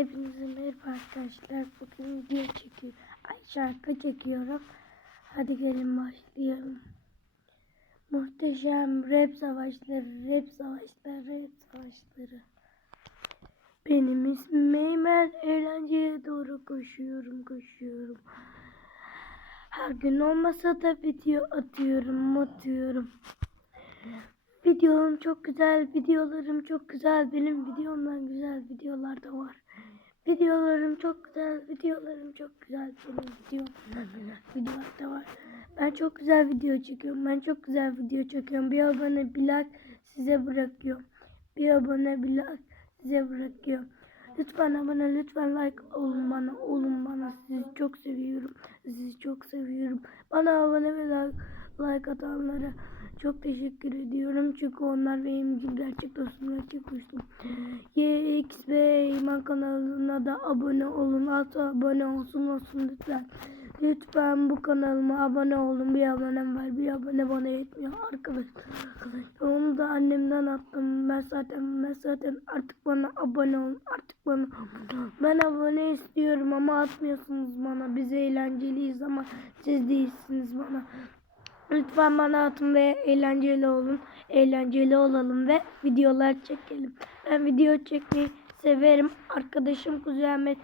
Hepinize merhaba arkadaşlar. Bugün video çekiyor. Ay şarkı çekiyorum. Hadi gelin başlayalım. Muhteşem rap savaşları, rap savaşları, rap savaşları. Benim ismim Eymen. Eğlenceye doğru koşuyorum, koşuyorum. Her gün olmasa da video atıyorum, atıyorum. Videom çok güzel, videolarım çok güzel. Benim videomdan güzel videolar da var. Videolarım çok güzel, videolarım çok güzel. Benim güzel videolar da var. Ben çok güzel video çekiyorum. Ben çok güzel video çekiyorum. Bir abone, bir like size bırakıyorum. Bir abone, bir like size bırakıyorum. Lütfen abone, lütfen like olun bana, olun bana. Sizi çok seviyorum. Sizi çok seviyorum. Bana abone ve like, like atanlara çok teşekkür ediyorum. Çünkü onlar benim için gerçek dostum, gerçek dostum. YX ve İman kanalına da abone olun. Altı abone olsun olsun lütfen. Lütfen bu kanalıma abone olun. Bir abonem var. Bir abone bana yetmiyor arkadaşlar. Onu da annemden attım. Ben zaten ben zaten artık bana abone olun. Artık bana. Ben abone istiyorum ama atmıyorsunuz bana. Biz eğlenceliyiz ama siz değilsiniz bana. Lütfen bana atın ve eğlenceli olun. Eğlenceli olalım ve videolar çekelim. Ben video çekmeyi severim. Arkadaşım Kuzey Ahmet